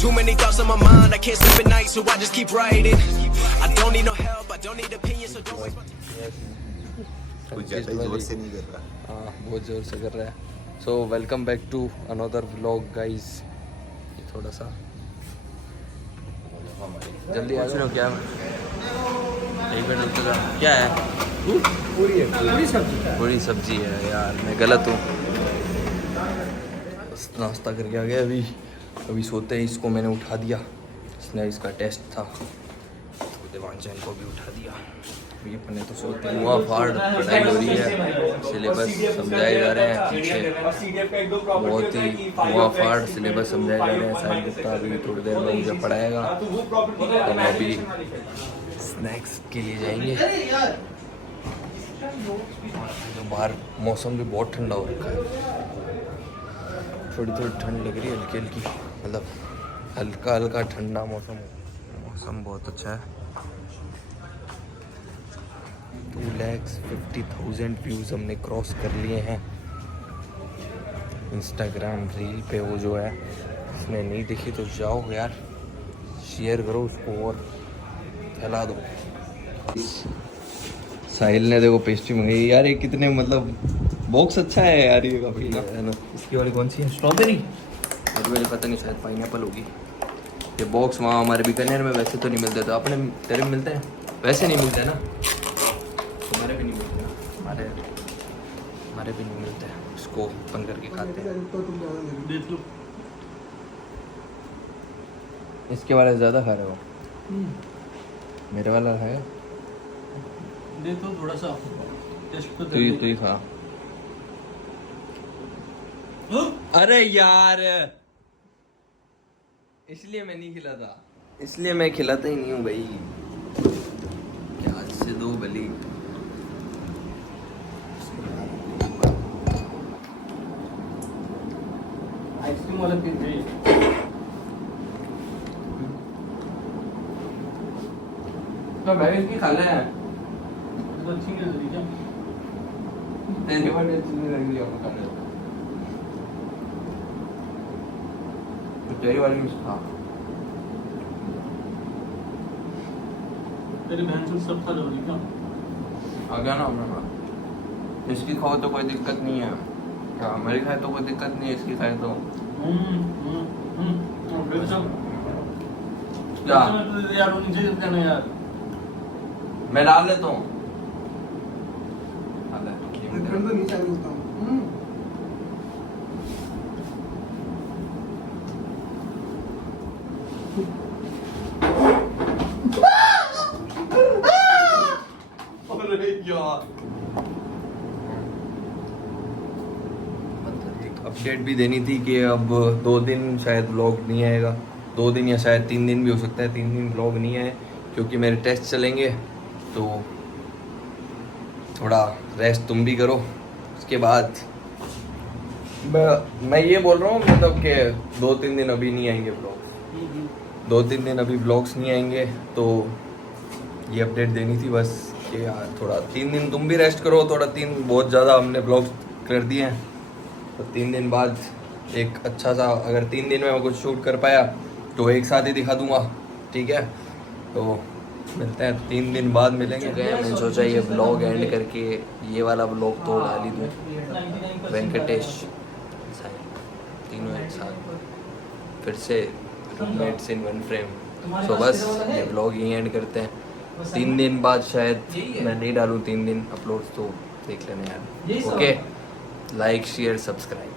Too many thoughts on my mind, I can't sleep at night, so I just keep writing. I don't need no help, I don't need opinions, so don't waste my कुछ ज़्यादा ही जोर से नहीं कर रहा। हाँ बहुत ज़ोर से कर रहा है। So welcome back to another vlog guys. थोड़ा सा जल्दी आ जाओ। क्या एक मिनट रुक जा। क्या है? पूरी सब्जी है यार, मैं गलत हूँ। नाश्ता करके आ गया। अभी सोते हैं। इसको मैंने उठा दिया, इसने इसका टेस्ट था तो देवांचन को भी उठा दिया। ये अपने तो सोते हैं। हुआ फाड़ पढ़ाई हो रही है, सिलेबस समझाए जा रहे हैं पीछे, बहुत ही हुआ फाड़ सिलेबस समझाए जा रहे हैं। साहिल गुप्ता अभी थोड़ी देर में मुझे पढ़ाएगा, तो हम अभी स्नैक्स के लिए जाएंगे। जो बाहर मौसम भी बहुत ठंडा हो रखा है, थोड़ी ठंड लग रही है, हल्की हल्की, मतलब हल्का हल्का ठंडा मौसम बहुत अच्छा है। 2,50,000 व्यूज़ हमने क्रॉस कर लिए हैं इंस्टाग्राम रील पे। वो जो है उसने नहीं दिखी तो जाओ यार, शेयर करो उसको और फैला दो। साहिल ने देखो पेस्ट्री मंगाई यार। ये कितने मतलब बॉक्स अच्छा है यार, ये काफ़ी है ना। इसकी वाली कौन सी है? स्ट्रॉबेरी? मुझे पता नहीं, शायद पाइनएप्पल होगी। ये बॉक्स वहाँ हमारे बीकानेर में वैसे तो नहीं मिलते, तो अपने तेरे में मिलते हैं? वैसे नहीं मिलते ना, हमारे भी नहीं मिलते ना, हमारे भी नहीं मिलते हैं। इसको बंद करके खाते हैं। इसके वाले ज़्यादा खा रहे हो? मेरे वाला है दे तो थोड़ा सा टेस्ट तो तू ही खा। अरे यार, इसलिए मैं नहीं खिलाता, इसलिए मैं खिलाता ही नहीं हूँ भाई। क्या से दो भली। आइसक्रीम वाला पीस दे। तो मैं इसकी खा ले है तो अच्छी नहीं लगी क्या? तेरे वाले चीज़ रख लिया मैं खा ले। तो तेरी वाली में खा। तेरी बहन से सब खा लोगी क्या? आ गया ना अपना। इसकी खाओ तो कोई दिक्कत नहीं है, हाँ मेरी खाए तो कोई दिक्कत नहीं है, इसकी खाए तो क्या यार नीचे जाना यार, मैं डाल लेता हूँ। तो नहीं चालू होता हूँ। अपडेट भी देनी थी कि अब 2 दिन शायद व्लॉग नहीं आएगा। 2 दिन या शायद 3 दिन भी हो सकता है, 3 दिन व्लॉग नहीं आए क्योंकि मेरे टेस्ट चलेंगे। तो थोड़ा रेस्ट तुम भी करो। उसके बाद मैं ये बोल रहा हूँ मतलब कि 2-3 दिन अभी नहीं आएंगे व्लॉग्स, 2-3 दिन अभी व्लॉग्स नहीं आएंगे। तो ये अपडेट देनी थी बस कि यार थोड़ा 3 दिन तुम भी रेस्ट करो। थोड़ा 3 बहुत ज़्यादा हमने व्लॉग्स कर दिए हैं, तो 3 दिन बाद एक अच्छा सा, अगर 3 दिन में मैं कुछ शूट कर पाया तो एक साथ ही दिखा दूंगा, ठीक है? तो मिलते हैं 3 दिन बाद मिलेंगे। मैंने सोचा ये व्लॉग एंड करके ये वाला व्लॉग तो डाल ही दूँ। वेंकटेश तीनों एक साथ फिर से रूममेट्स इन वन फ्रेम। सो बस ये व्लॉग यहीं एंड करते हैं। 3 दिन बाद शायद मैं नहीं डालूँ 3 दिन अपलोड्स, तो देख लेना यार। Okay, like share subscribe.